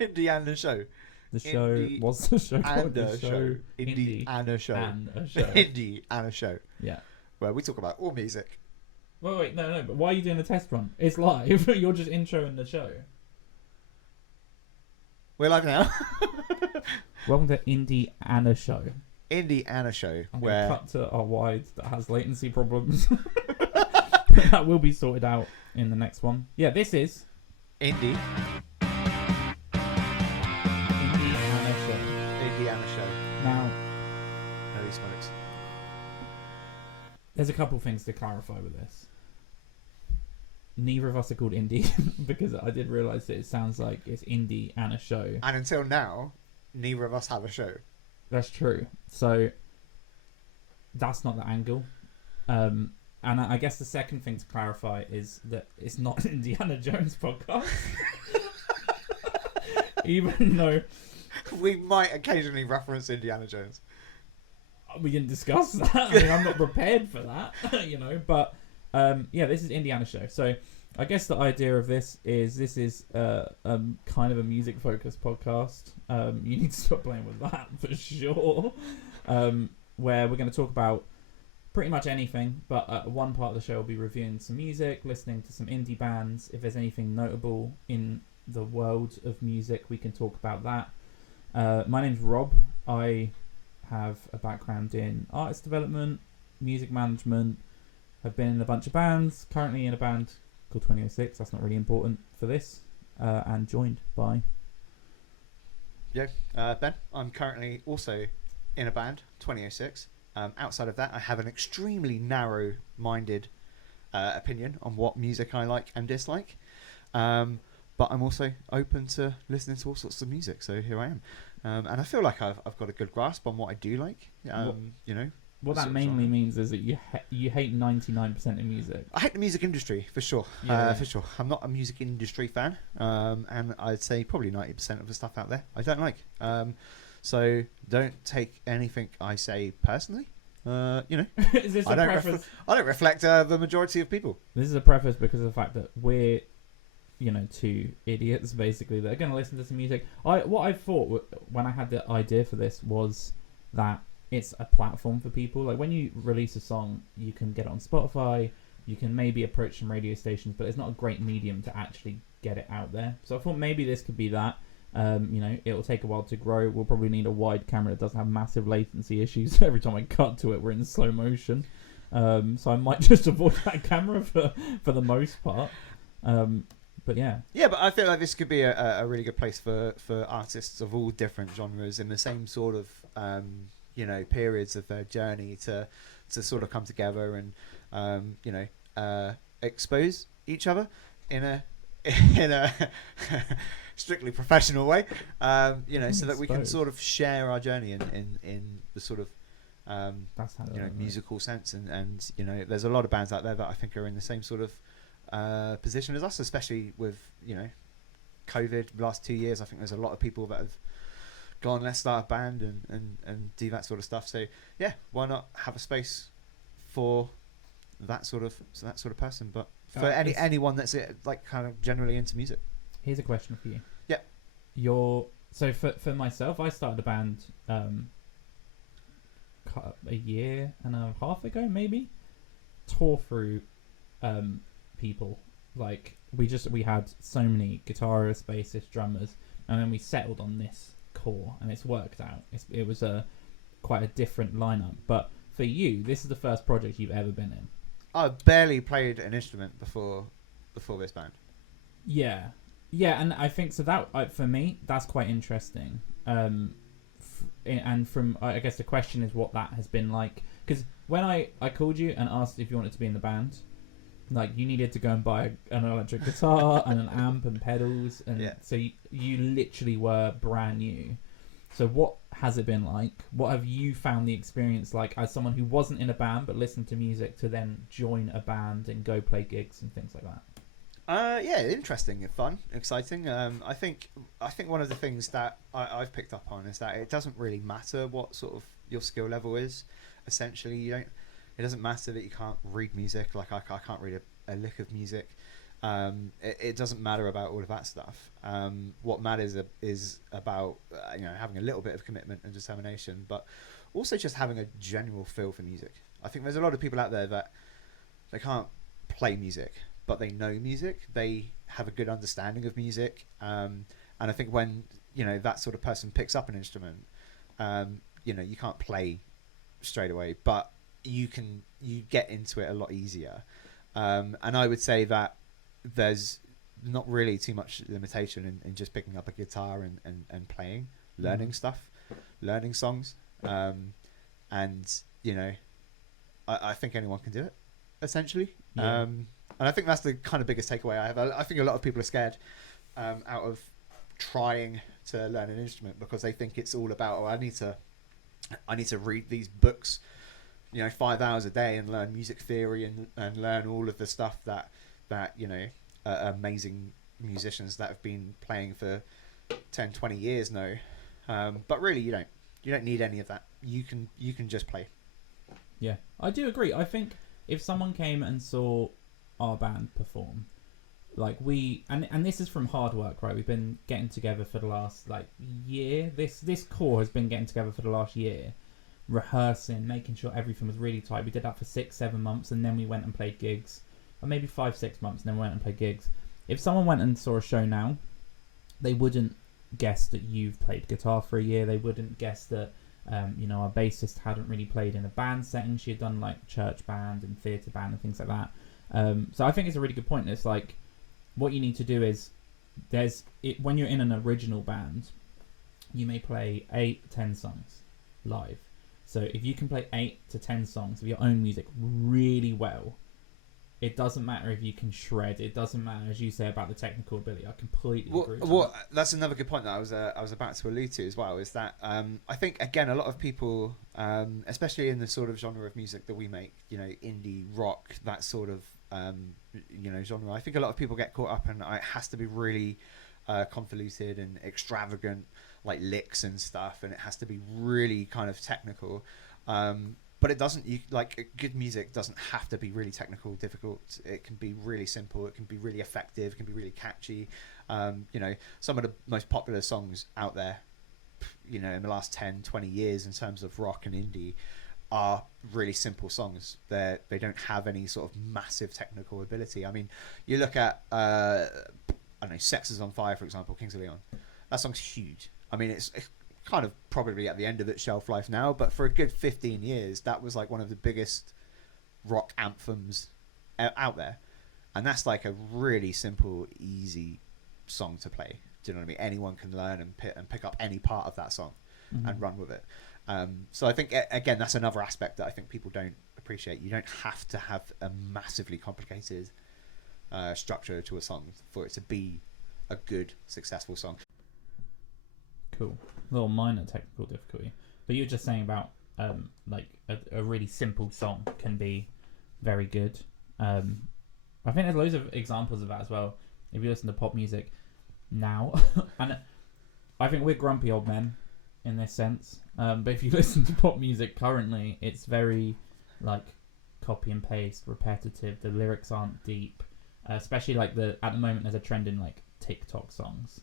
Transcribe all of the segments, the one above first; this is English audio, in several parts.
Indiana show. The show was the show called the show Indiana show. And a show. Indiana show. Yeah. Where we talk about all music. Wait, no. But why are you doing the test run? It's live. You're just introing the show. We're live now. Welcome to Indiana show. Indiana show. I'm where going to cut to our wide that has latency problems. That will be sorted out in the next one. Yeah, this is Indiana show. Indiana show. Now, Holy smokes. there's a couple things to clarify with this. Neither of us are called Indie because I did realise that it sounds like it's Indie and a show. And until now, neither of us have a show. That's true. So that's not the angle. And I guess the second thing to clarify is that it's not an Indiana Jones podcast. Even though we might occasionally reference Indiana Jones. We didn't discuss that. I mean, I'm not prepared for that, But yeah, this is Indiana show. So I guess the idea of this is kind of a music focused podcast. You need to stop playing with that for sure. Where we're going to talk about pretty much anything, but one part of the show will be reviewing some music, listening to some indie bands. If there's anything notable in the world of music, we can talk about that. My name's Rob. I have a background in artist development, music management. I've been in a bunch of bands, currently in a band called 2006. That's not really important for this. And joined by... Ben. I'm currently also in a band, 2006. Outside of that, I have an extremely narrow-minded opinion on what music I like and dislike. But I'm also open to listening to all sorts of music, so here I am. And I feel like I've got a good grasp on what I do like. What that mainly means is that you hate 99% of music. I hate the music industry, for sure. For sure. I'm not a music industry fan. And I'd say probably 90% of the stuff out there I don't like. So don't take anything I say personally. Is this I don't reflect the majority of people. This is a preface because of the fact that we're, two idiots basically that are going to listen to some music. What I thought when I had the idea for this was that it's a platform for people. Like when you release a song, you can get it on Spotify, you can maybe approach some radio stations, but it's not a great medium to actually get it out there. So I thought maybe this could be that. It'll take a while to grow. We'll probably need a wide camera that doesn't have massive latency issues. Every time I cut to it, we're in slow motion. So I might just avoid that camera for the most part. But yeah. Yeah, but I feel like this could be a really good place for artists of all different genres in the same sort of periods of their journey to sort of come together and expose each other in a strictly professional way, so that we can sort of share our journey in the sort of that's how musical sense, and there's a lot of bands out there that I think are in the same sort of position as us, especially with COVID the last 2 years. I think there's a lot of people that have gone, let's start a band and do that sort of stuff. So yeah, why not have a space for that sort of person, but for anyone that's like kind of generally into music. Here's a question for you. Yeah. So for myself, I started a band a year and a half ago, maybe. Tore through people. Like we had so many guitarists, bassists, drummers, and then we settled on this core, and it's worked out. It was quite a different lineup. But for you, this is the first project you've ever been in. I barely played an instrument before this band. Yeah, and I think so that for me that's quite interesting. And from I guess the question is what that has been like, because when I called you and asked if you wanted to be in the band, like you needed to go and buy an electric guitar and an amp and pedals, and so you literally were brand new. So what has it been like? What have you found the experience like as someone who wasn't in a band but listened to music to then join a band and go play gigs and things like that? Interesting, fun, exciting. I think one of the things that I've picked up on is that it doesn't really matter what sort of your skill level is. Essentially, it doesn't matter that you can't read music. Like I can't read a lick of music. It doesn't matter about all of that stuff. What matters is about having a little bit of commitment and determination, but also just having a general feel for music. I think there's a lot of people out there that they can't play music, but they know music. They have a good understanding of music, and I think when that sort of person picks up an instrument, you can't play straight away, but you get into it a lot easier. And I would say that there's not really too much limitation in just picking up a guitar and playing, learning stuff, learning songs. And I think anyone can do it, essentially. Yeah. And I think that's the kind of biggest takeaway I have. I think a lot of people are scared out of trying to learn an instrument because they think it's all about, I need to read these books 5 hours a day and learn music theory and learn all of the stuff that amazing musicians that have been playing for 10, 20 years know. But really you don't need any of that. You can just play. Yeah, I do agree. I think if someone came and saw our band perform, like and this is from hard work, right? We've been getting together for the last year. This core has been getting together for the last year, rehearsing, making sure everything was really tight. We did that for 6-7 months, and then we went and played gigs, or maybe 5-6 months, and then we went and played gigs. If someone went and saw a show now, they wouldn't guess that you've played guitar for a year. They wouldn't guess that our bassist hadn't really played in a band setting. She had done church band and theatre band and things like that. So I think it's a really good point. It's what you need to do is when you're in an original band, you may play 8-10 songs live. So if you can play 8 to 10 songs of your own music really well, it doesn't matter if you can shred. It doesn't matter, as you say, about the technical ability. I completely agree with that. That's another good point that I was about to allude to as well, is that I think, again, a lot of people, especially in the sort of genre of music that we make, indie rock, that sort of genre, I think a lot of people get caught up in it has to be really convoluted and extravagant, like licks and stuff, and it has to be really kind of technical. But it doesn't. Good music doesn't have to be really technical, difficult. It can be really simple. It can be really effective. It can be really catchy. Some of the most popular songs out there, in the last 10, 20 years in terms of rock and indie, are really simple songs. They don't have any sort of massive technical ability. I mean, you look at Sex Is on Fire, for example, Kings of Leon. That song's huge. I mean, it's kind of probably at the end of its shelf life now, but for a good 15 years that was one of the biggest rock anthems out there, and that's a really simple, easy song to play. Do you know what I mean? Anyone can learn and pick up any part of that song and run with it. So I think, again, that's another aspect that I think people don't appreciate. You don't have to have a massively complicated structure to a song for it to be a good, successful song. Cool. A little minor technical difficulty. But you were just saying about a really simple song can be very good. I think there's loads of examples of that as well. If you listen to pop music now, and I think we're grumpy old men in this sense. But if you listen to pop music currently, it's very copy and paste, repetitive. The lyrics aren't deep, especially at the moment there's a trend in TikTok songs.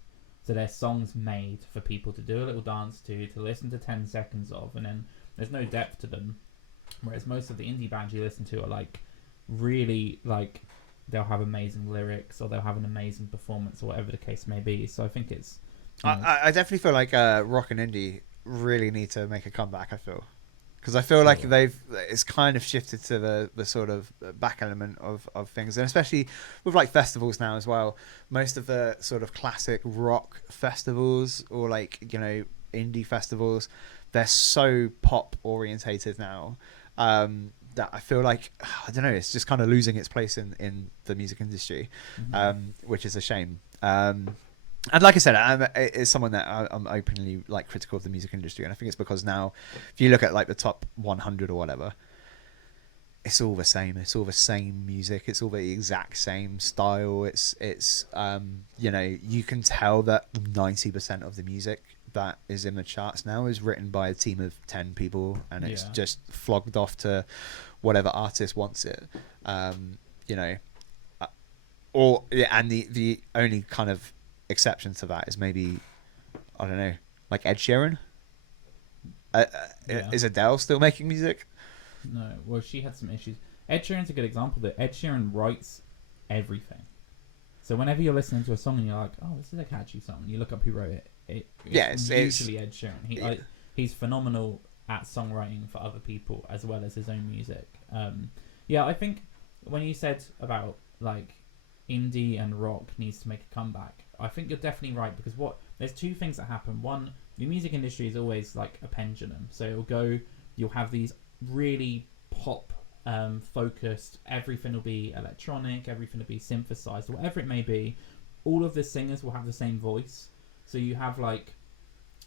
So they're songs made for people to do a little dance to listen to 10 seconds of, and then there's no depth to them. Whereas most of the indie bands you listen to are really they'll have amazing lyrics, or they'll have an amazing performance, or whatever the case may be. So I think it's... I definitely feel rock and indie really need to make a comeback, I feel. Because I feel it's kind of shifted to the sort of back element of things, and especially with festivals now as well. Most of the sort of classic rock festivals or indie festivals, they're so pop orientated now that I feel I don't know, it's just kind of losing its place in the music industry, which is a shame. And like I said, it's someone that I'm openly critical of the music industry, and I think it's because now, if you look at the top 100 or whatever, it's all the same. It's all the same music. It's all the exact same style. It's you can tell that 90% of the music that is in the charts now is written by a team of 10 people, and it's just flogged off to whatever artist wants it. or yeah, and the only kind of exception to that is maybe, I don't know, like Ed Sheeran. Yeah. Is Adele still making music? No, well, she had some issues. Ed Sheeran's a good example. That Ed Sheeran writes everything. So whenever you're listening to a song and you're like, "Oh, this is a catchy song," and you look up who wrote it, it's usually Ed Sheeran. He's phenomenal at songwriting for other people as well as his own music. I think when you said about like indie and rock needs to make a comeback, I think you're definitely right, because there's two things that happen. One, the music industry is always like a pendulum. So you'll have these really pop focused, everything will be electronic, everything will be synthesized, whatever it may be. All of the singers will have the same voice. So you have like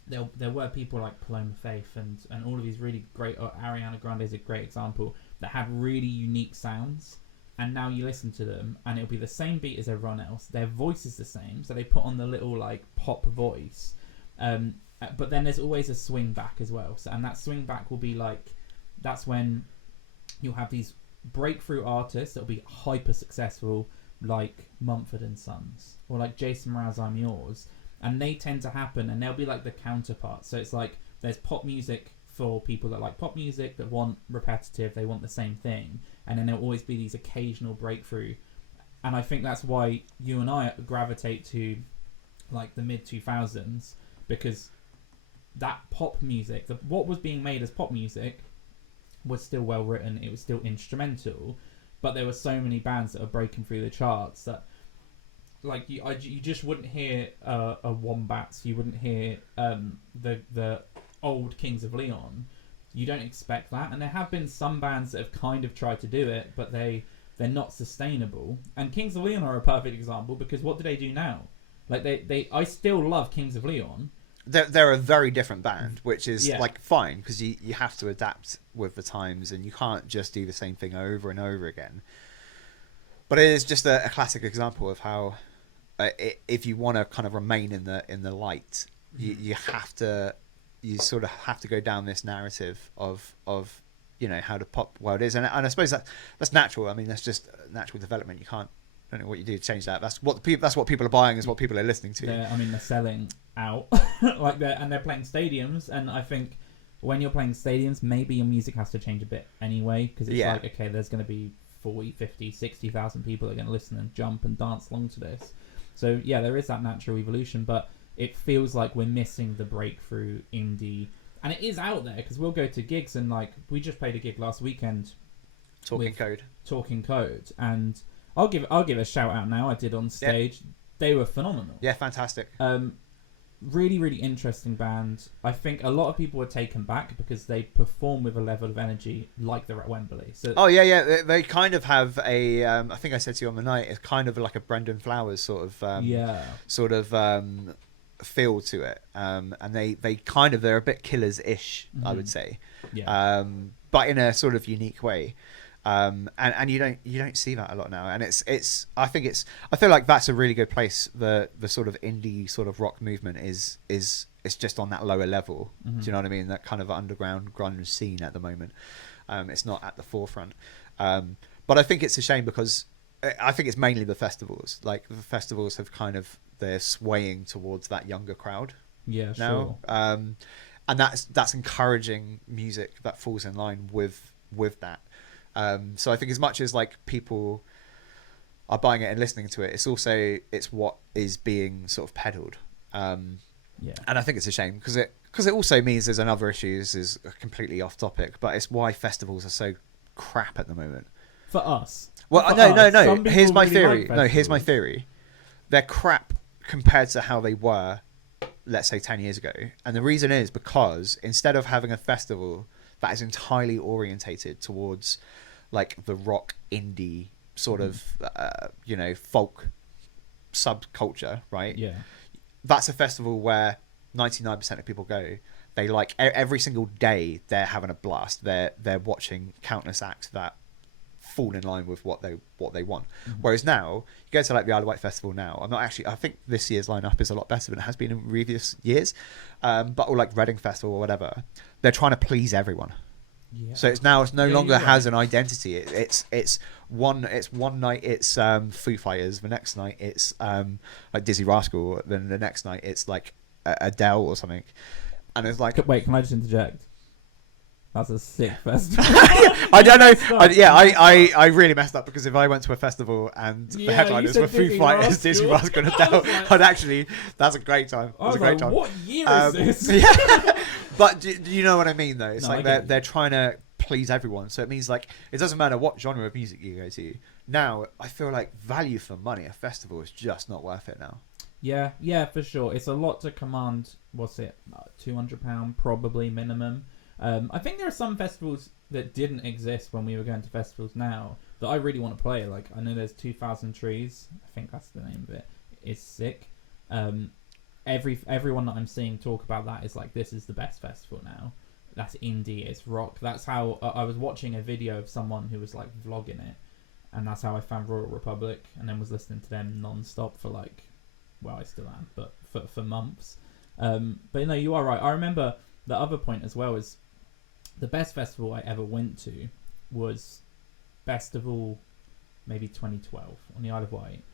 there were people like Paloma Faith and all of these really great, Ariana Grande is a great example, that had really unique sounds. And now you listen to them and it'll be the same beat as everyone else. Their voice is the same, so they put on the little like pop voice. But then there's always a swing back as well. And that swing back will be like, that's when you'll have these breakthrough artists that'll be hyper successful, like Mumford and Sons or like Jason Mraz, I'm Yours, and they tend to happen, and they'll be like the counterpart. So it's like there's pop music for people that like pop music, that want repetitive, they want the same thing, and then there'll always be these occasional breakthrough. And I think that's why you and I gravitate to like the mid 2000s, because that pop music, what was being made as pop music, was still well written, it was still instrumental, but there were so many bands that are breaking through the charts that like you just wouldn't hear a Wombats, you wouldn't hear the old Kings of Leon. You don't expect that, and there have been some bands that have kind of tried to do it, but they're not sustainable. And Kings of Leon are a perfect example, because what do they do now? Like I still love Kings of Leon. They're a very different band, which is Yeah. like fine, because you have to adapt with the times, and you can't just do the same thing over and over again. But it is just a classic example of how if you want to kind of remain in the light, you sort of have to go down this narrative of how the pop world is, and I suppose that's natural. I mean, that's just natural development. I don't know what you do to change that. That's what people are buying, is what people are listening to. They're selling out, they're playing stadiums, and I think when you're playing stadiums, maybe your music has to change a bit anyway, because it's like, okay, there's going to be 40, 50, 60,000 people that are going to listen and jump and dance along to this. So yeah, there is that natural evolution, but it feels like we're missing the breakthrough indie, and it is out there, because we'll go to gigs, and like we just played a gig last weekend, Talking Code, and I'll give a shout out now. I did on stage. Yeah. They were phenomenal. Yeah, fantastic. Really, really interesting band. I think a lot of people were taken back because they perform with a level of energy like they're at Wembley. So they kind of have a. I think I said to you on the night, it's kind of like a Brendan Flowers sort of feel to it. And they're a bit Killers-ish, I would say. Yeah. But in a sort of unique way. And you don't see that a lot now, and I feel like that's a really good place. The sort of indie sort of rock movement is just on that lower level. Do you know what I mean? That kind of underground grunge scene at the moment. It's not at the forefront, but I think it's a shame, because I think it's mainly the festivals. Like the festivals have they're swaying towards that younger crowd. Yeah, now. Sure. And that's encouraging music that falls in line with that. So I think as much as like people are buying it and listening to it, it's what is being sort of peddled. And I think it's a shame, because it also means there's another issue. This is completely off topic, but it's why festivals are so crap at the moment. For us. Well, no. Here's my theory. Here's my theory. They're crap compared to how they were, let's say 10 years ago. And the reason is because instead of having a festival that is entirely orientated towards like the rock indie sort of folk subculture, right? Yeah. That's a festival where 99% of people go. They like every single day they're having a blast. They're watching countless acts that fall in line with what they want. Whereas now you go to like the Isle of Wight Festival now. I think this year's lineup is a lot better than it has been in previous years. Or like Reading Festival or whatever. They're trying to please everyone. Yeah. So it's no Yeah, longer you're has right. an identity. It's one night it's Foo Fighters, the next night it's like Dizzy Rascal, then the next night it's like Adele or something, and it's like Wait, can I just interject? That's a sick festival. I don't know. messed up. I really messed up because if I went to a festival and the Yeah, headliners you were said Foo Dizzy Fighters, Dizzy Rascal. Rascal, and I was Adele, like- I'd actually that's a great time. It I was was a great like, time. what year is this? Yeah. But do you know what I mean though? It's No, I like get you. they're trying to please everyone, so it means like it doesn't matter what genre of music you go to. Now I feel like value for money, a festival is just not worth it now. Yeah, for sure. It's a lot to command. What's it? £200 probably minimum. I think there are some festivals that didn't exist when we were going to festivals now that I really want to play. Like I know there's 2000 Trees. I think that's the name of it. It's sick. Everyone that I'm seeing talk about that is like, this is the best festival now. That's indie. It's rock. That's how I was watching a video of someone who was like vlogging it, and that's how I found Royal Republic, and then was listening to them non-stop for like, well, I still am, but for months. But no, you are right. I remember the other point as well is the best festival I ever went to was Festival maybe 2012 on the Isle of Wight.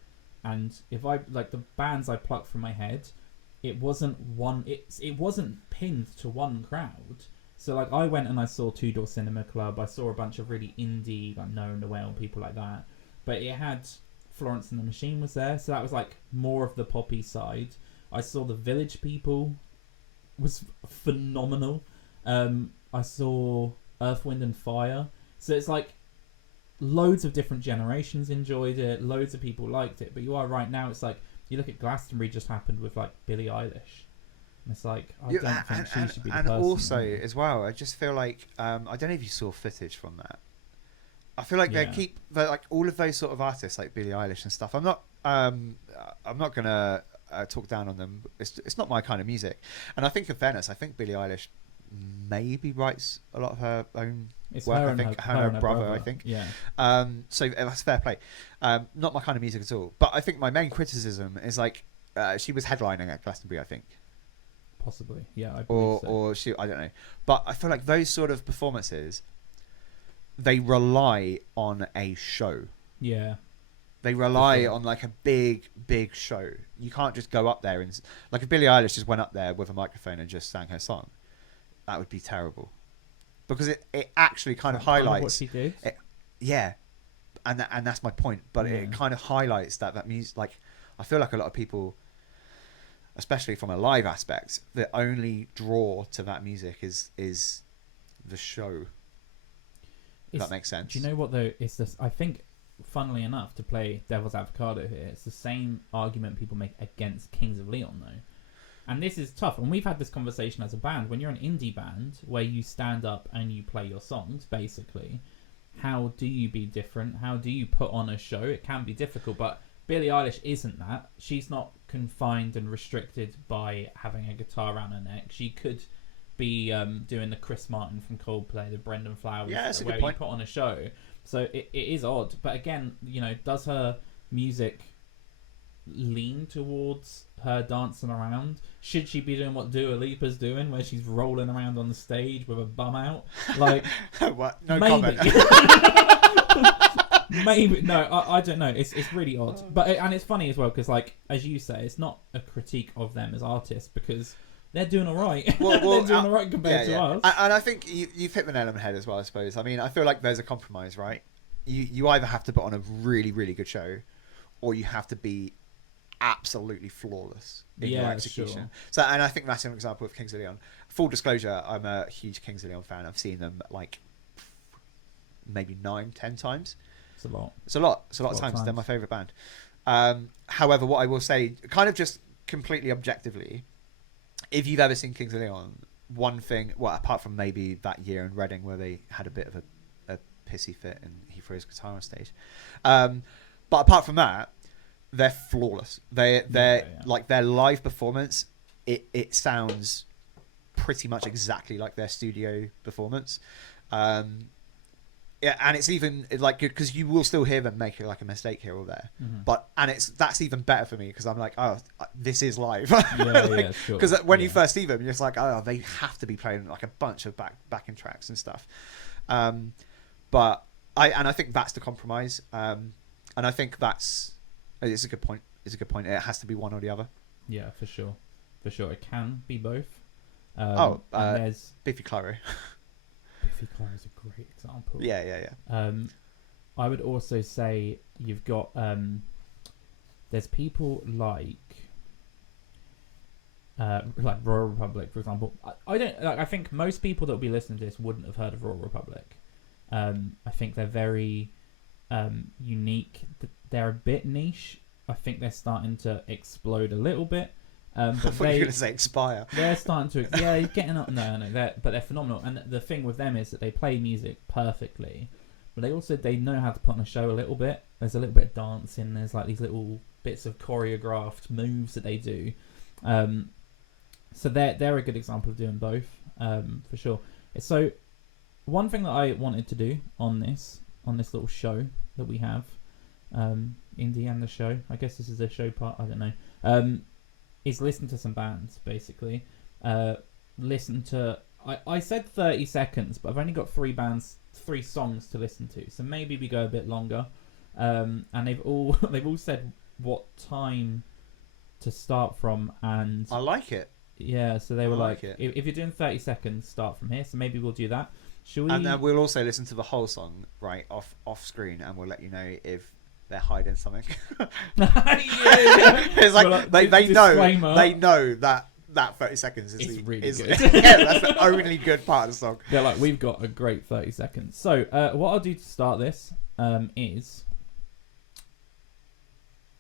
And if I like the bands I plucked from my head, it wasn't pinned to one crowd. So like I went and I saw Two Door Cinema Club. I saw a bunch of really indie, like Known the Whale, people like that. But it had Florence and the Machine was there, so that was like more of the poppy side. I saw the Village People, was phenomenal. I saw Earth, Wind and Fire. So it's like loads of different generations enjoyed it. Loads of people liked it. But you are right now. It's like you look at Glastonbury just happened with like Billie Eilish. And it's like I don't think she should be the and person. also as well, I just feel like I don't know if you saw footage from that. I feel like they're like all of those sort of artists like Billie Eilish and stuff. I'm not gonna talk down on them. It's not my kind of music. And I think in fairness, I think Billie Eilish maybe writes a lot of her own work. I think her and her brother. I think. Yeah. So that's fair play. Not my kind of music at all. But I think my main criticism is like she was headlining at Glastonbury, I think. Possibly, yeah. I believe so. Or she, I don't know. But I feel like those sort of performances, they rely on a show. Yeah. They rely on like a big show. You can't just go up there and like if Billie Eilish just went up there with a microphone and just sang her song, that would be terrible. Because it actually kind of highlights what she did. Yeah, and that's my point. But it kind of highlights that music. Like I feel like a lot of people, especially from a live aspect, the only draw to that music is the show. If that makes sense. Do you know what though? It's this. I think, funnily enough, to play devil's avocado here, it's the same argument people make against Kings of Leon though. And this is tough. And we've had this conversation as a band. When you're an indie band where you stand up and you play your songs, basically, how do you be different? How do you put on a show? It can be difficult, but Billie Eilish isn't that. She's not confined and restricted by having a guitar around her neck. She could be doing the Chris Martin from Coldplay, the Brendan Flowers, where you put on a show. So it is odd. But again, you know, does her music lean towards her dancing around? Should she be doing what Dua Lipa's doing, where she's rolling around on the stage with her bum out? Like, what? No maybe. comment. Maybe no, I don't know. It's really odd, but and it's funny as well because, like as you say, it's not a critique of them as artists because they're doing all right. Well, they're doing all right compared to us. And I think you've hit the nail on the head as well. I suppose. I mean, I feel like there's a compromise, right? You either have to put on a really good show, or you have to be absolutely flawless in your execution. Sure. So, and I think that's an example of Kings of Leon. Full disclosure, I'm a huge Kings of Leon fan. I've seen them like maybe 9-10 times. It's a lot. It's a lot of times. They're my favourite band. However, what I will say, kind of just completely objectively, if you've ever seen Kings of Leon, one thing, well, apart from maybe that year in Reading where they had a bit of a pissy fit and he threw his guitar on stage, but apart from that, they're flawless. They're like their live performance. It sounds pretty much exactly like their studio performance. Yeah, and it's even like good because you will still hear them make like a mistake here or there, but that's even better for me because I'm like, oh, this is live. Yeah, sure. Because when you first see them, you're just like, oh, they have to be playing like a bunch of backing tracks and stuff. But I think that's the compromise, and I think it's a good point. It's a good point. It has to be one or the other. Yeah, for sure. It can be both. And there's Biffy Clyro. Biffy Clyro is a great example. Yeah. I would also say you've got there's people like Royal Republic, for example. I think most people that will be listening to this wouldn't have heard of Royal Republic. I think they're very unique. They're a bit niche. I think they're starting to explode a little bit. But I thought you were going to say expire. They're starting to... Yeah, getting up... No, but they're phenomenal. And the thing with them is that they play music perfectly. But they know how to put on a show a little bit. There's a little bit of dancing. There's like these little bits of choreographed moves that they do. So they're a good example of doing both, for sure. So one thing that I wanted to do on this little show that we have, Indie and the show, I guess this is a show part, I don't know, is listen to some bands, basically. Listen to... I said 30 seconds, but I've only got 3 songs to listen to, so maybe we go a bit longer. And they've all said what time to start from, and I like it. Yeah, so they were like if you're doing 30 seconds, start from here. So maybe we'll do that. Should we? And then we'll also listen to the whole song right off screen, and we'll let you know if they're hiding something. It's like they know that 30 seconds is really good. Yeah, that's the only good part of the song. They're like, we've got a great 30 seconds. So what I'll do to start this is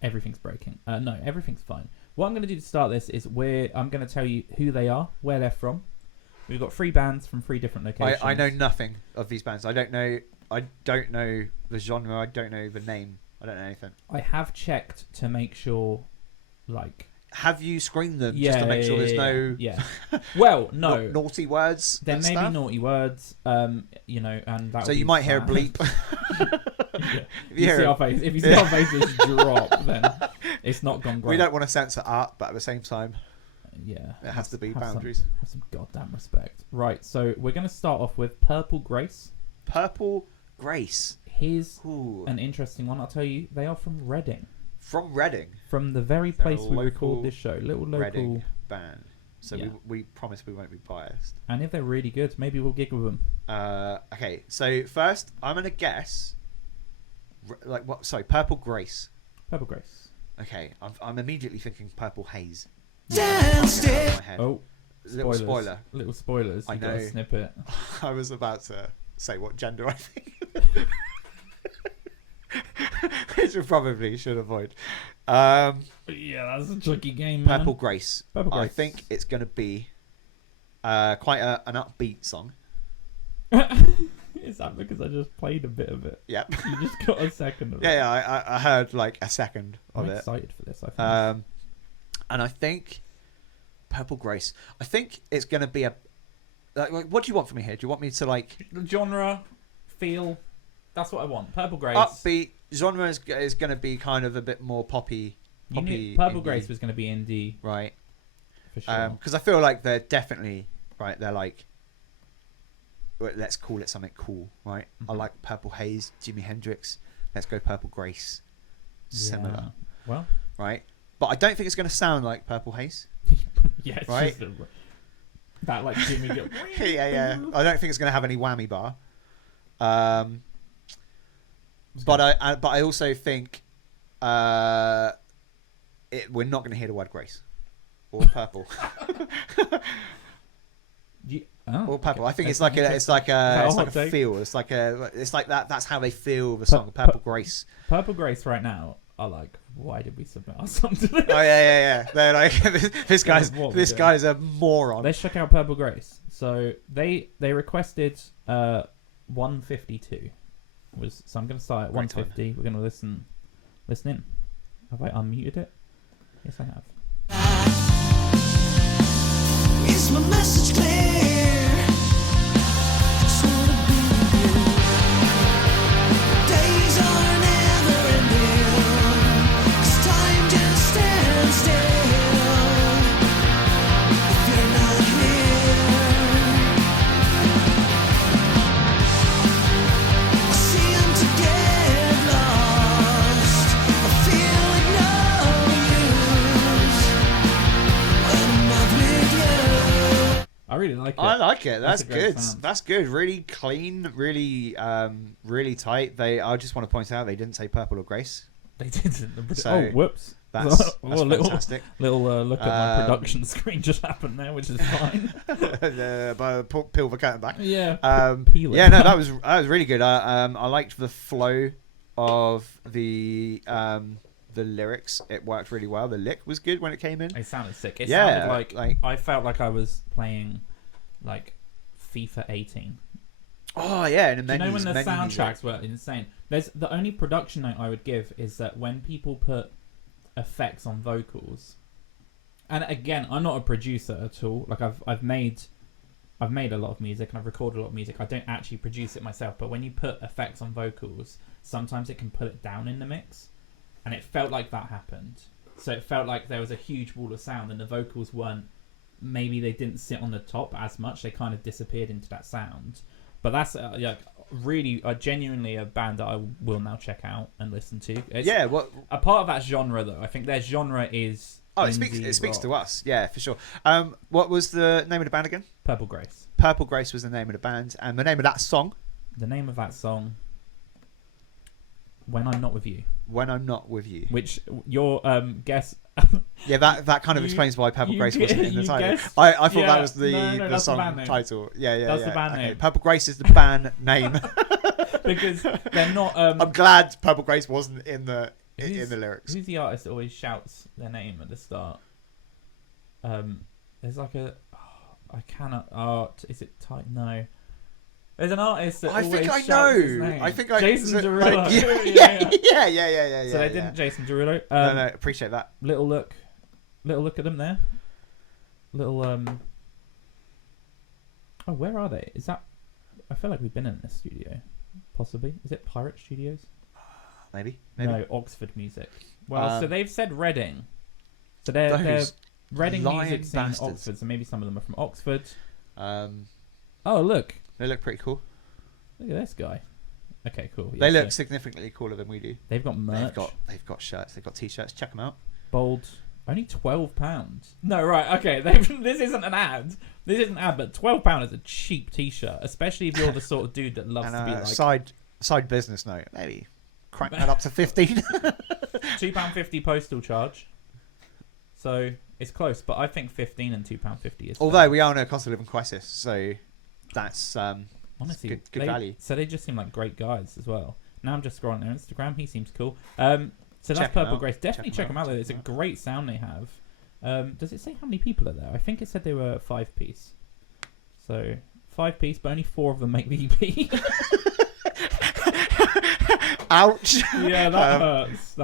everything's breaking. No, everything's fine. What I'm going to do to start this is I'm going to tell you who they are, where they're from. We've got 3 bands from 3 different locations. I know nothing of these bands. I don't know the genre. I don't know the name. I don't know anything. I have checked to make sure, like... Have you screened them just to make sure there's no... Yeah. Well, no. Naughty words? There may be naughty words, and that so you might hear a bleep. If you see our faces drop, then it's not gone great. We don't want to censor art, but at the same time... Yeah. It has to be boundaries. Have some goddamn respect. Right, so we're going to start off with Purple Grace. Purple Grace. Here's an interesting one. I'll tell you, they are from Reading. From Reading? From the very place we record this show. Little local Reading band. So we promise we won't be biased. And if they're really good, maybe we'll gig with them. Okay, so first, I'm going to guess... Purple Grace. Purple Grace. Okay, I'm immediately thinking Purple Haze. Oh, little spoiler. Little spoilers. I know. Got a snippet. I was about to say what gender I think. Which we probably should avoid. Yeah, that's a tricky game, man. Purple Grace. I think it's going to be quite an upbeat song. Is that because I just played a bit of it? Yep. You just got a second of it. Yeah, I heard like a second of it. I'm excited for this, I think. And I think Purple Grace. I think it's going to be what do you want from me here? Do you want me to like the genre, feel? That's what I want. Purple Grace. Upbeat genre is going to be kind of a bit more poppy. Purple indie. Grace was going to be indie, right? For sure. Because I feel like they're definitely right. They're like, let's call it something cool, right? Mm-hmm. I like Purple Haze, Jimi Hendrix. Let's go Purple Grace. Similar. Yeah. Well, right. But I don't think it's going to sound like Purple Haze. Yeah, it's right. Just that like Jimmy. Yeah. I don't think it's going to have any whammy bar. But I also think we're not going to hear the word Grace or Purple. Or Purple. Okay. I think it's like a feel. It's like that. That's how they feel the song. Purple Grace. Purple Grace right now are like, why did we submit our song to this? Oh yeah. They're like, this guy's a moron. Let's check out Purple Grace. So they requested 152. So I'm going to start at 150. We're going to listen in. Have I unmuted it? Yes, I have. Is my message clear? Just wanna be with you. I really like it. I like it. That's a great good. sound. That's good. Really clean. Really, really tight. I just want to point out they didn't say Purple or Grace. They didn't. So oh, whoops. That's fantastic. Little look at my production screen just happened there, which is fine. Peel the curtain back. Yeah. Yeah. No, that was really good. I liked the flow of the lyrics. It worked really well. The lick was good when it came in. It sounded sick. It sounded like I felt like I was playing like FIFA 18. Oh yeah, and Do you know when the soundtracks were insane? There's the only production note I would give is that when people put effects on vocals, and again, I'm not a producer at all. Like I've made a lot of music and I've recorded a lot of music. I don't actually produce it myself, but when you put effects on vocals, sometimes it can put it down in the mix, and it felt like that happened. So it felt like there was a huge wall of sound, and the vocals weren't. Maybe they didn't sit on the top as much. They kind of disappeared into that sound. But that's really, genuinely a band that I will now check out and listen to. What a part of that genre, though. I think their genre is. Oh, it speaks to us. Yeah, for sure. What was the name of the band again? Purple Grace. Purple Grace was the name of the band, and the name of that song. The name of that song. When I'm Not With You. When I'm Not With You. Which your guess. Yeah, that kind of explains why Purple Grace wasn't in the title. Guessed, I thought that was the song title. Yeah. That's the band name. Purple Grace is the band name. Because they're not. I'm glad Purple Grace wasn't in the lyrics. Who's the artist that always shouts their name at the start? There's like a. I cannot. Is it tight? No. There's an artist that always shouts his name. I think I know. Jason Derulo. Yeah. So they didn't Jason Derulo. No, appreciate that. Little look at them there. Little Oh, where are they? Is that? I feel like we've been in this studio. Possibly. Is it Pirate Studios? Maybe. No, Oxford Music. Well, so they've said Reading. So they're Reading Music scene Oxford. So maybe some of them are from Oxford. Oh, look. They look pretty cool. Look at this guy. Okay, cool. They look significantly cooler than we do. They've got merch. They've got shirts. They've got t-shirts. Check them out. Bold. Only £12. No, right. Okay. This isn't an ad. This isn't an ad, but £12 is a cheap t-shirt, especially if you're the sort of dude that loves to be like side business note. Maybe crank that up to 15. £2.50 postal charge. So it's close, but I think 15 and £2.50 is. Although we are in a cost of living crisis, so that's honestly good value. So they just seem like great guys as well. Now I'm just scrolling their Instagram. He seems cool. So that's Purple Grace. Definitely check them out. It's a great sound they have. Does it say how many people are there? I think it said they were 5-piece. So 5-piece, but only 4 of them make the EP. Ouch. Yeah, that hurts.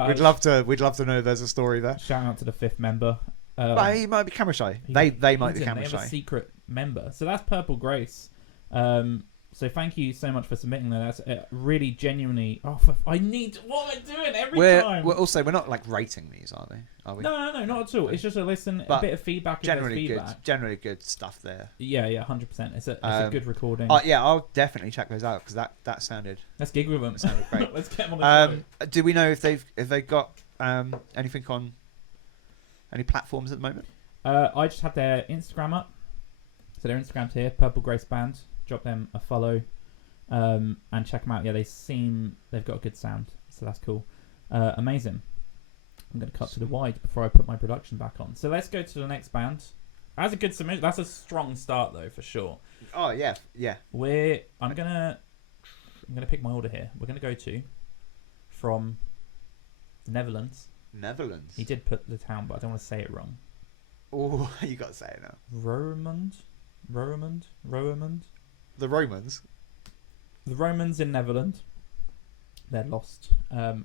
We'd love to know there's a story there. Shout out to the 5th member. He might be camera shy. They might be camera shy. They have a secret member. So that's Purple Grace. So thank you so much for submitting that. That's really genuinely. What am I doing every time? We're not like rating these, are we? No, not at all. It's just a listen, a bit of feedback. Generally good stuff there. Yeah, 100%. It's a good recording. Yeah, I'll definitely check those out because that sounded. Let's gig with them. Sounded great. Let's get them on the show. Do we know if they've got anything on any platforms at the moment? I just had their Instagram up. So their Instagram's here, Purple Grace Band. Drop them a follow and check them out. Yeah, they've got a good sound, so that's cool. Amazing. I'm going to cut to the wide before I put my production back on. So let's go to the next band. That's a good submission. That's a strong start though, for sure. Oh yeah. I'm gonna pick my order here. We're gonna go to from the Netherlands. Netherlands. He did put the town, but I don't want to say it wrong. Oh, you got to say it now. Roermond. The Romans. The Romans in Netherlands. They're lost.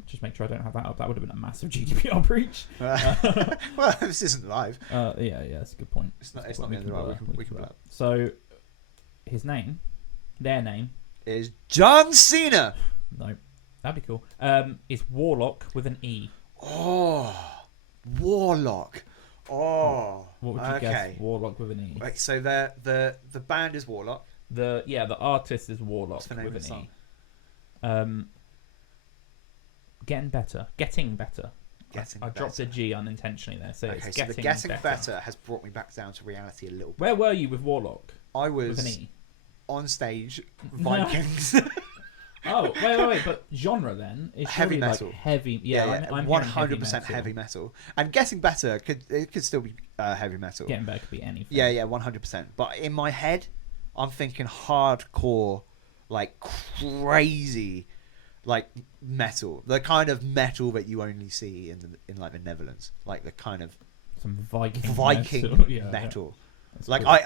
Just make sure I don't have that up. That would have been a massive GDPR breach. Well, this isn't live. Yeah, that's a good point. It's not the end of the world. We can blur. So, their name is John Cena. No, that'd be cool. Is Warlocke with an E. Oh, Warlocke. Oh, what would you guess? Warlocke with an E. Right, so the band is Warlocke. The artist is Warlocke with an E. Getting better. Getting I dropped a G unintentionally there, so Okay, it's so the Getting Better has brought me back down to reality a little bit. Where were you with Warlocke? I With an was E. on stage, Vikings. Oh, wait, but genre then is Heavy surely metal. Like heavy, yeah, I'm 100% heavy metal. And Getting Better could still be heavy metal. Getting Better could be anything. Yeah, 100%. But in my head, I'm thinking hardcore, like crazy, like metal. The kind of metal that you only see in like the Netherlands, like the kind of some Viking metal. Yeah. Like cool.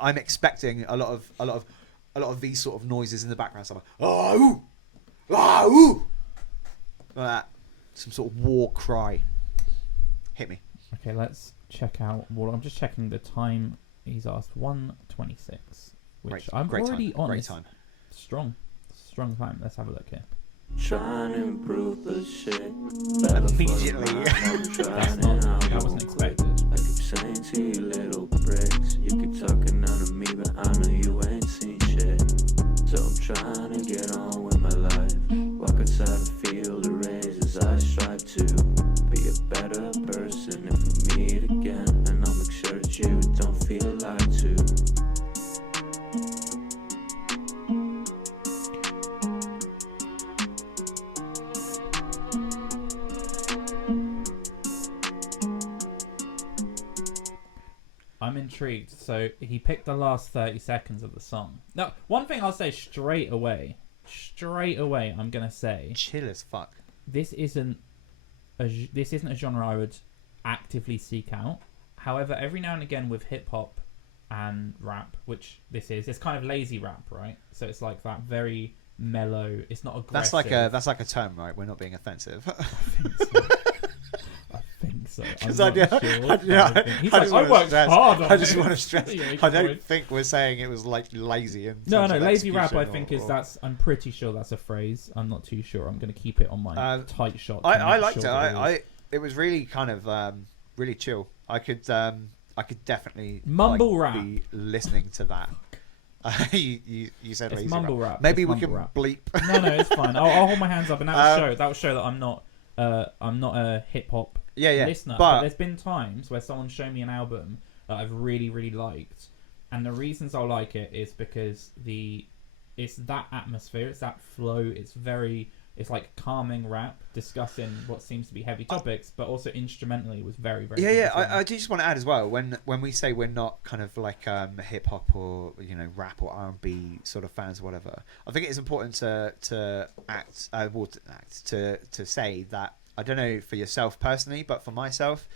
I'm expecting a lot of these sort of noises in the background. So I'm like, like that, some sort of war cry. Hit me. Okay, let's check out. Well, I'm just checking the time. He's asked 1:26, which I'm already on. Great time. Strong time. Let's have a look here. Trying to improve the shit. Immediately. That wasn't expected. I keep saying to you little bricks, you keep talking out of me, but I know you ain't seen shit. So I'm trying to get on with my life. Walk outside and feel the rays as I strive to be a better person if we meet again. And I'll make sure that you don't feel lied to. I'm intrigued. So he picked the last 30 seconds of the song. Now, one thing I'll say straight away, I'm gonna say Chill as fuck. this isn't a genre I would actively seek out. However, every now and again with hip hop and rap, which this is, it's kind of lazy rap, right? So it's like that very mellow. It's not aggressive. That's like a term, right? We're not being offensive. I think so. Because I'm not sure. He's like, I worked hard on I just it. want to stress. Yeah, I don't think we're saying it was like lazy. In No, terms of lazy rap. I execution think is I'm pretty sure that's a phrase. I'm not too sure. I'm going to keep it on my tight shot. I liked it. It was really kind of really chill. I could definitely mumble like, rap. be listening to that. You said It's lazy mumble rap. rap. Maybe It's we can mumble rap. bleep. No, it's fine. I'll hold my hands up, and that will show that I'm not a hip hop listener. But there's been times where someone showed me an album that I've really, really liked, and the reasons I like it is because it's that atmosphere, it's that flow, it's like calming rap discussing what seems to be heavy topics, but also instrumentally was very, very good. I do just want to add as well, when we say we're not kind of like hip hop or rap or R&B sort of fans or whatever, I think it's important to say that, I don't know for yourself personally, but for myself,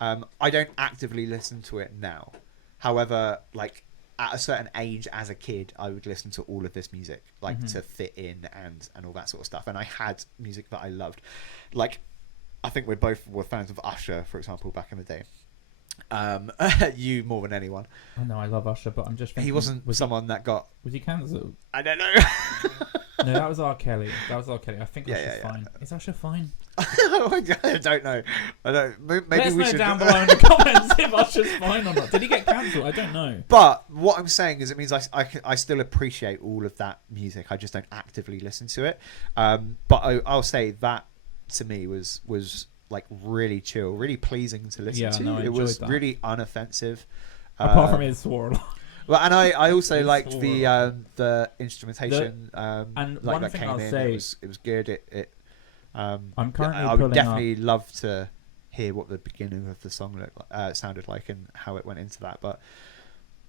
I don't actively listen to it now. However, like at a certain age as a kid, I would listen to all of this music, like to fit in and all that sort of stuff. And I had music that I loved. Like, I think we both were fans of Usher, for example, back in the day. You more than anyone. I know I love Usher, but I'm just thinking, he wasn't that got. Was he cancelled? I don't know. No, that was R. Kelly. I think Usher's fine. Is Usher fine? I don't know. Maybe Let us we know should down below in the comments if Usher's fine or not. Did he get cancelled? I don't know. But what I'm saying is, it means I still appreciate all of that music. I just don't actively listen to it. But I'll say that to me was like really chill, really pleasing to listen to. No, it was that. really unoffensive. Apart from his swore. Well, and I also liked the instrumentation. And like one that thing came I'll in. say, it was good. I'm currently I would pulling definitely love to hear what the beginning of the song sounded like and how it went into that. But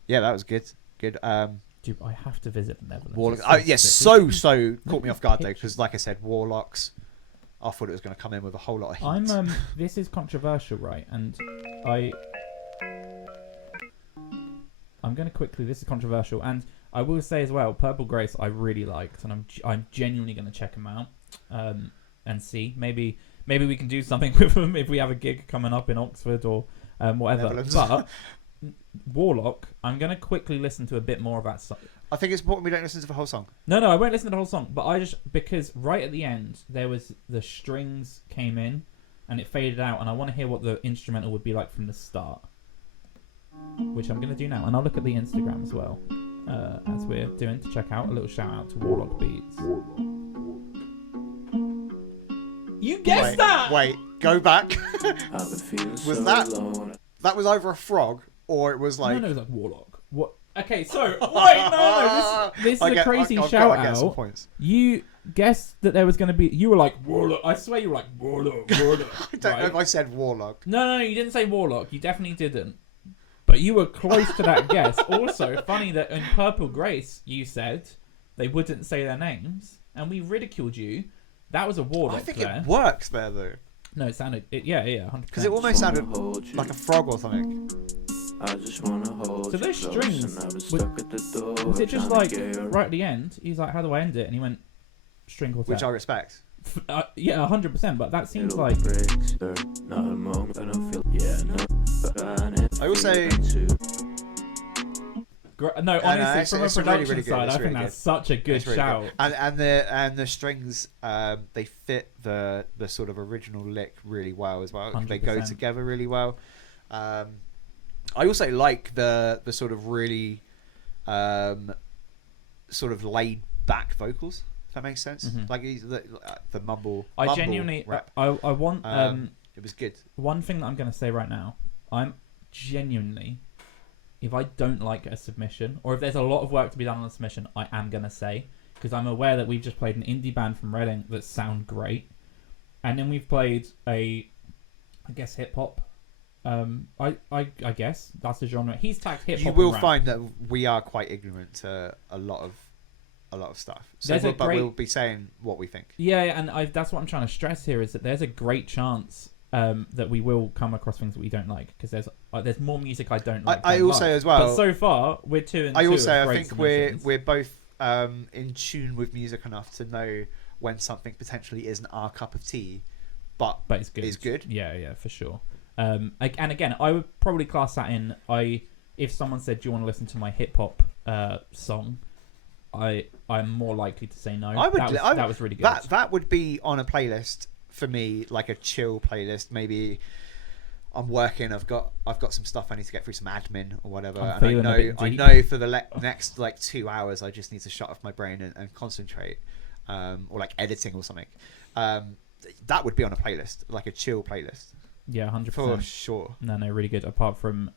yeah, that was good. Dude, I have to visit the Netherlands. Warlocke. So caught me off guard though, because like I said, Warlocks. I thought it was going to come in with a whole lot of heat. This is controversial, right? And I'm going to quickly. This is controversial, and I will say as well, Purple Grace I really liked, and I'm genuinely going to check them out and see. Maybe we can do something with them if we have a gig coming up in Oxford or whatever. Netherlands. But Warlocke, I'm going to quickly listen to a bit more of that song. I think it's important we don't listen to the whole song. No, I won't listen to the whole song. But because right at the end there was the strings came in and it faded out, and I want to hear what the instrumental would be like from the start, which I'm going to do now. And I'll look at the Instagram as well as we're doing to check out. A little shout out to Warlock Beats. You guessed that? Wait. Go back. I've been feeling Was so that- alone. That was either a frog or it was like. No, it was like Warlock. What? Okay, so wait, no. This is a crazy shout I get some out. points. You guessed that there was going to be. You were like Warlock. I swear you were like Warlock. I don't know if I said Warlock. No, you didn't say Warlock. You definitely didn't. But you were close to that guess. Also, funny that in Purple Grace you said they wouldn't say their names, and we ridiculed you. That was a Warlock. I think there. it works there though. No, it sounded. Yeah, 100%. Because it almost sounded like a frog or something. I just wanna hold So those you close, strings, and I've been stuck at the door, Was it just trying like to get you right at the end? He's like, "How do I end it?" And he went, "String quartet." Which I respect. Yeah, 100%. But that seems little like breaks, or not a moment I don't feel, yeah, no, but I need I also- to. no. Honestly, it's- from a it's really, production really good. side, It's I think really that's such a good It's really shout. good. And the strings they fit the sort of original lick really well as well. They go 100%. together really well. I also like the sort of really sort of laid back vocals. If that makes sense. Mhm. Like the mumble. I mumble genuinely, rap. I want It was good. one thing that I'm going to say right now. I'm genuinely, if I don't like a submission, or if there's a lot of work to be done on a submission, I am going to say, because I'm aware that we've just played an indie band from Reading that sound great, and then we've played I guess hip hop. I guess that's the genre. He's tagged hip hop. You will and rap. find that we are quite ignorant to a lot of stuff. So There's a but great- we'll be saying what we think. Yeah, and that's what I'm trying to stress here is that there's a great chance that we will come across things that we don't like, because there's more music I don't like. I than also like. as well. But so far we're 2 and 2. I also of I great think we're submissions. both in tune with music enough to know when something potentially isn't our cup of tea, but it's good. is good. Yeah, for sure. And again, I would probably class that in. If someone said, "Do you want to listen to my hip hop song?" I'm more likely to say no. I would. That was really good. That would be on a playlist for me, like a chill playlist. Maybe I'm working. I've got some stuff I need to get through, some admin or whatever. I'm And feeling a bit I deep. know for the next like 2 hours, I just need to shut off my brain and concentrate, or like editing or something. That would be on a playlist, like a chill playlist. Yeah, 100%. For sure. No, really good. Apart from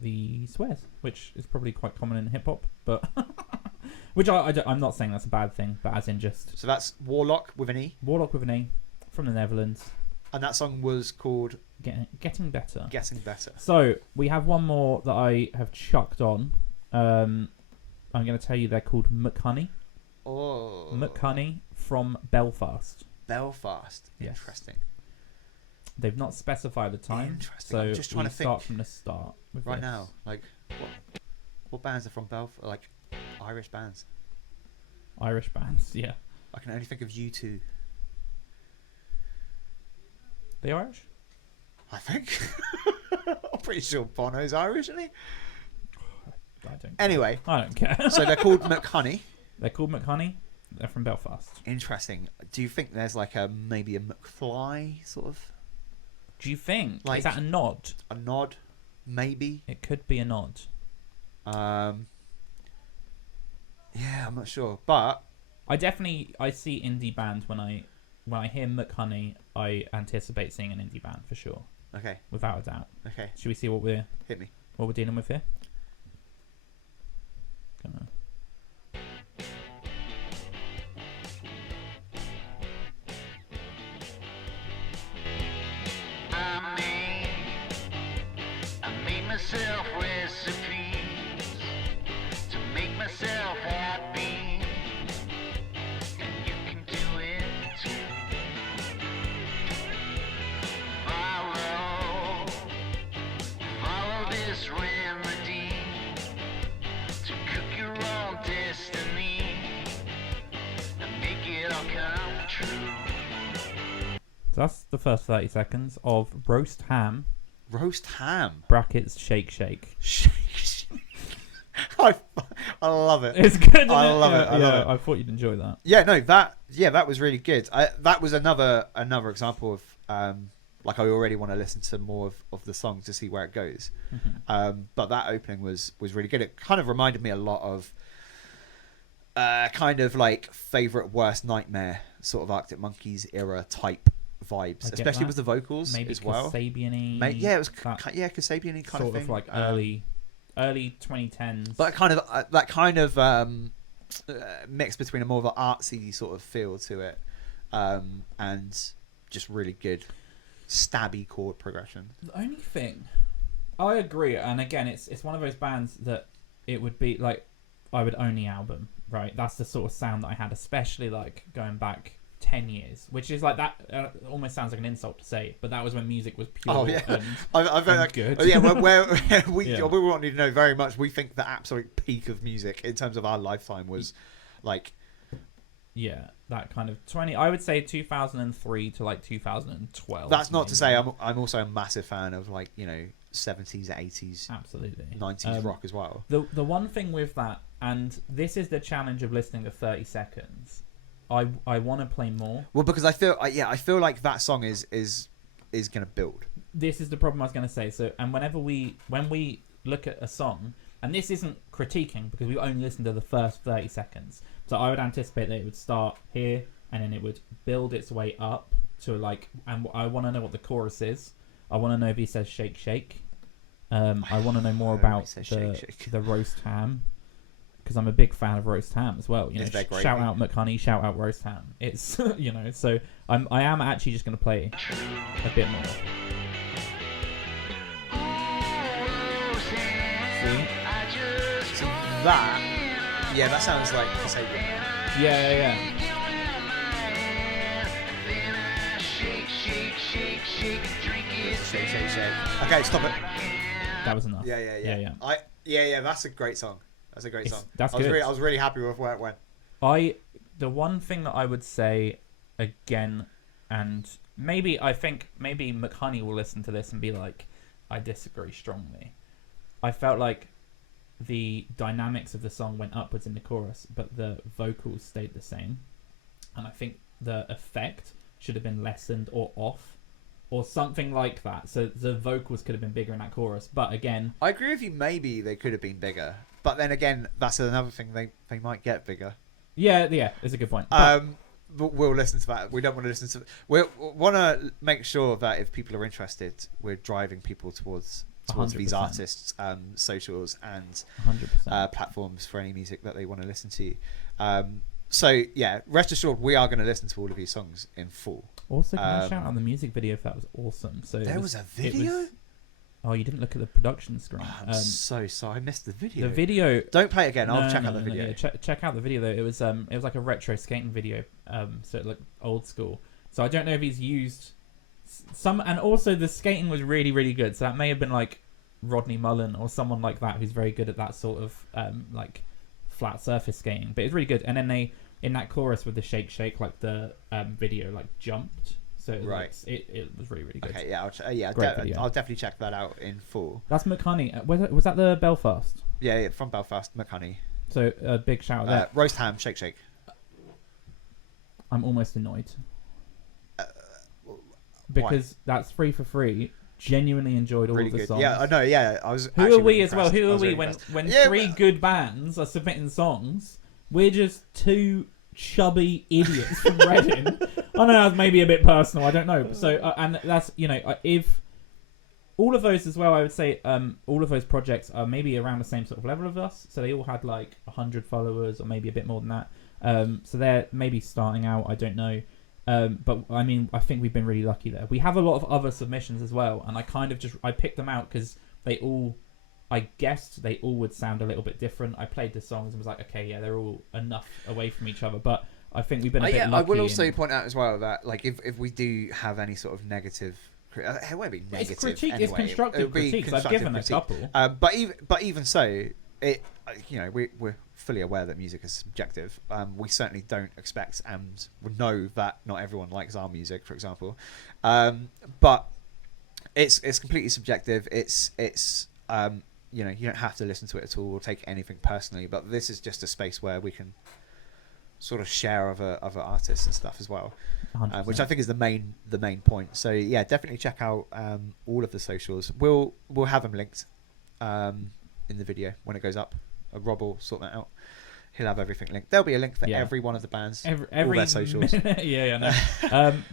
the swears, which is probably quite common in hip hop, but which I'm not saying that's a bad thing, but as in just So that's Warlock with an E, Warlock with an E from the Netherlands, and that song was called getting better. Getting Better. So we have one more that I have chucked on. I'm going to tell you they're called McHoney. Oh, McHoney from Belfast. Belfast. Yes. Interesting. They've not specified the time, Interesting. so I'm just trying we to think start from the start with Right this. now, like what bands are from Belfast? Like Irish bands. Irish bands, yeah. I can only think of U2. They Irish? I think. I'm pretty sure Bono's Irish, isn't he? I don't. Anyway, I don't care. so they're called McHoney. They're called McHoney. They're from Belfast. Interesting. Do you think there's like maybe a McFly sort of Do you think Like- is that a nod? a nod? Maybe. It could be a nod. Yeah, I'm not sure, but I see indie band when I hear McHoney, I anticipate seeing an indie band for sure, okay, without a doubt. okay, Should we see what we're hit me. dealing with here? Gonna... I made myself recipes to make myself happy, and you can do it too. Follow this remedy to cook your own destiny and make it all come true. So that's the first 30 seconds of roast ham Roast ham. brackets shake shake. I love it. It's good. Isn't I it? love Yeah, it. I love it. I thought you'd enjoy that. Yeah, no, that was really good. That was another example of like I already want to listen to more of the song to see where it goes. But that opening was really good. It kind of reminded me a lot of kind of like favorite worst nightmare sort of Arctic Monkeys era type vibes, I get especially that. with the vocals Maybe as well. Kasabian-y, Yeah, it was that Kasabian-y kind sort of thing. like early 2010s. But that kind of mix between a more of an artsy sort of feel to it, and just really good stabby chord progression. The only thing, I agree, and again, it's one of those bands that it would be like I would own the album, right? That's the sort of sound that I had, especially like going back 10 years, which is like that almost sounds like an insult to say, but that was when music was pure. Oh yeah, and, I've and good. Oh, yeah, where we Yeah. we want you to know very much. We think the absolute peak of music in terms of our lifetime was like Yeah, that kind of 20. I would say 2003 to like 2012. That's not maybe. to say I'm also a massive fan of like 70s, 80s, Absolutely 90s rock as well. The one thing with that, and this is the challenge of listening to 30 seconds. I want to play more. Well, because I feel like that song is going to build. This is the problem I was going to say. So, and when we look at a song, and this isn't critiquing because we only listened to the first 30 seconds. So I would anticipate that it would start here and then it would build its way up to like, and I want to know what the chorus is. I want to know if he says shake shake. I want to know more about the roast ham, because I'm a big fan of roast ham as well. Shout out McHoney, shout out roast ham. It's so I am actually just going to play a bit more. See? So that sounds like Kasabian. Yeah. Shake. Okay, stop it. That was enough. Yeah. That's a great song. That's a great song. That's I was good. I was really happy with where it went. The one thing that I would say again, and I think maybe McHoney will listen to this and be like, I disagree strongly. I felt like the dynamics of the song went upwards in the chorus, but the vocals stayed the same. And I think the effect should have been lessened or off, or something like that. So the vocals could have been bigger in that chorus. But again, I agree with you. Maybe they could have been bigger, but then again, that's another thing. They might get bigger. Yeah, it's a good point. But we'll listen to that. We don't want to listen to. We want to make sure that if people are interested, we're driving people towards 100%. these artists' socials and 100%. platforms for any music that they want to listen to. So yeah, rest assured, we are going to listen to all of these songs in full. Also, can I shout out the music video? If that was awesome. So there was a video. Oh, you didn't look at the production screen. I'm so sorry, I missed the video. The video. Don't play it again. I'll check out the video. Yeah. Check out the video though. It was like a retro skating video. So it looked old school. So I don't know if he's used some, and also the skating was really, really good. So that may have been like Rodney Mullen or someone like that who's very good at that sort of like flat surface skating. But it's really good. And then they, in that chorus with the shake shake, like the video like jumped. So it was really, really good. Okay, yeah, I'll definitely check that out in full. That's McHoney. Was that the Belfast? Yeah, from Belfast, McHoney. So a big shout out there. Roast ham, shake. I'm almost annoyed because that's free for free. Genuinely enjoyed all really of the good songs. Yeah, I know. Yeah, I was. Who are we as well? Impressed. Who are we really when three good bands are submitting songs? We're just two chubby idiots from Reading. I know that's maybe a bit personal. I don't know. So and that's if all of those as well, I would say all of those projects are maybe around the same sort of level of us. So they all had like 100 followers or maybe a bit more than that. So they're maybe starting out. I don't know. But I mean, I think we've been really lucky there. We have a lot of other submissions as well, and I picked them out because I guessed they all would sound a little bit different. I played the songs and was like, okay, yeah, they're all enough away from each other. But I think we've been a bit lucky. I will also point out as well that like if we do have any sort of negative, it won't be negative. It's critique. Anyway. It's constructive critiques. I've given a couple. But even so, we're fully aware that music is subjective. We certainly don't expect and know that not everyone likes our music, for example. But it's completely subjective. It's you don't have to listen to it at all or take anything personally. But this is just a space where we can sort of share other artists and stuff as well, which I think is the main point. So yeah, definitely check out all of the socials. We'll have them linked in the video when it goes up. Rob will sort that out. He'll have everything linked. There'll be a link for Yeah. every one of the bands, all Every their socials. yeah, no.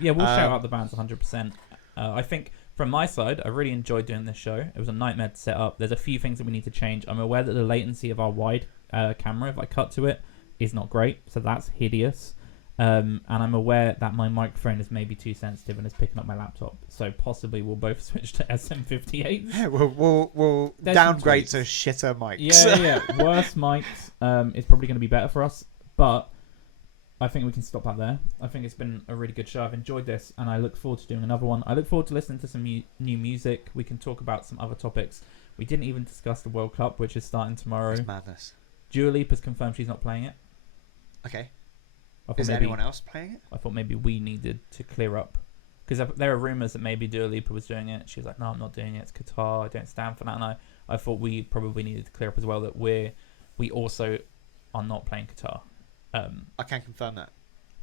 Yeah, we'll shout out the bands 100%. I think from my side, I really enjoyed doing this show. It was a nightmare to set up. There's a few things that we need to change. I'm aware that the latency of our wide camera, if I cut to it, is not great. So that's hideous. And I'm aware that my microphone is maybe too sensitive and is picking up my laptop. So possibly we'll both switch to SM58s. Yeah, we'll There's some downgrade tweaks. to shitter mics. Yeah. Worse mics is probably going to be better for us. But I think we can stop that there. I think it's been a really good show. I've enjoyed this, and I look forward to doing another one. I look forward to listening to some new music. We can talk about some other topics. We didn't even discuss the World Cup, which is starting tomorrow. It's madness. Dua Lipa's confirmed she's not playing it. Okay. I thought Is maybe, anyone else playing it? I thought maybe we needed to clear up. Because there are rumours that maybe Dua Lipa was doing it. She was like, no, I'm not doing it. It's Qatar. I don't stand for that. And I thought we probably needed to clear up as well that we also are not playing Qatar. I can confirm that.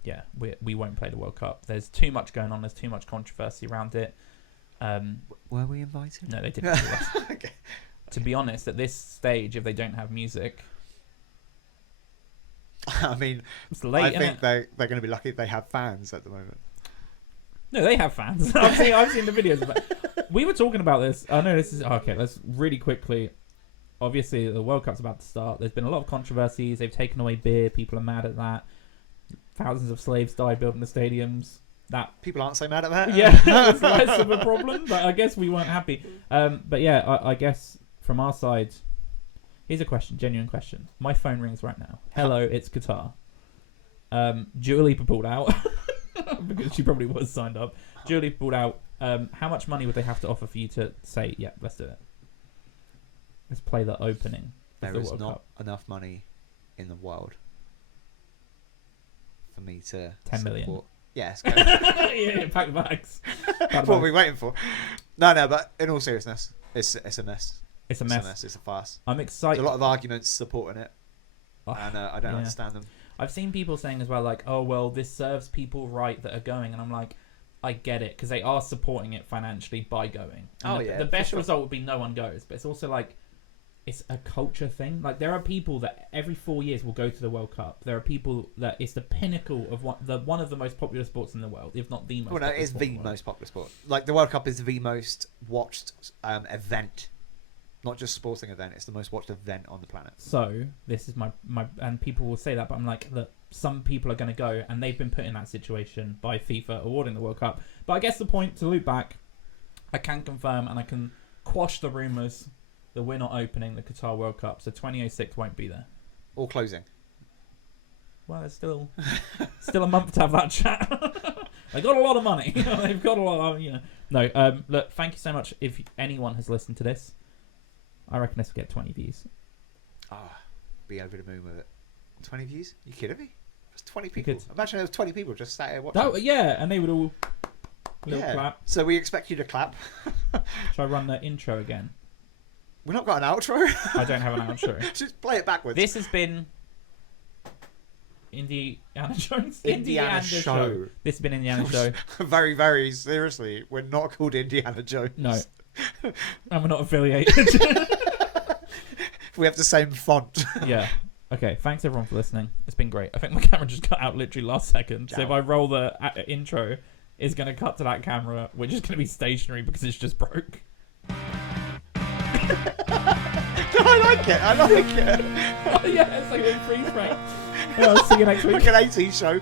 Yeah, we won't play the World Cup. There's too much going on. There's too much controversy around it. Were we invited? No, they didn't. Do us. Okay. To be honest, at this stage, if they don't have music, I mean, it's late. I think innit? they're going to be lucky if they have fans at the moment. No, they have fans. I've seen the videos. But we were talking about this. I know this is okay. Let's really quickly. Obviously, the World Cup's about to start. There's been a lot of controversies. They've taken away beer. People are mad at that. Thousands of slaves died building the stadiums. That People aren't so mad at that. yeah, that's less of a problem. But I guess we weren't happy. But yeah, I guess from our side, here's a question, genuine question. My phone rings right now. Hello, it's Qatar. Dua Lipa pulled out because she probably was signed up. Dua Lipa pulled out. How much money would they have to offer for you to say, yeah, let's do it? Let's play the opening. There of the is World not Cup. enough money in the world for me to 10 million. support. Yes. Go. yeah, pack the bags. What are we waiting for? No, but in all seriousness, it's a mess. It's a mess. It's a farce. I'm excited. There's a lot of arguments supporting it, Oh, and I don't yeah. understand them. I've seen people saying as well, like, oh, well, this serves people right that are going. And I'm like, I get it, because they are supporting it financially by going. And the for best sure. result would be no one goes. But it's also like, it's a culture thing. Like, there are people that every 4 years will go to the World Cup. There are people that it's the pinnacle of one of the most popular sports in the world, if not the most Well, no, popular it's sport the in the world. most popular sport. Like, the World Cup is the most watched event. Not just sporting event, it's the most watched event on the planet. So, this is my and people will say that, but I'm like, look, some people are going to go, and they've been put in that situation by FIFA awarding the World Cup. But I guess the point, to loop back, I can confirm and I can quash the rumours that we're not opening the Qatar World Cup, so 2006 won't be there. Or closing. Well, there's still a month to have that chat. They got a lot of money. They've got a lot of, No, look, thank you so much. If anyone has listened to this, I reckon this will get 20 views. Be over the moon with it. 20 views? You kidding me? There's 20 people. could- Imagine there was 20 people just sat here watching. Oh, yeah, and they would all clap. So we expect you to clap. Shall I run the intro again? We've not got an outro. I don't have an outro. Just play it backwards. This has been Indiana Jones. Indiana Show. This has been Indiana Show. Very, very seriously, we're not called Indiana Jones. No. And we're not affiliated. We have the same font. Yeah. Okay, thanks everyone for listening. It's been great. I think my camera just cut out literally last second. So if I roll the intro, it's going to cut to that camera, which is going to be stationary because it's just broke. I like it. Oh, yeah, it's like a freeze frame. I'll see you next week. Like an 80s show.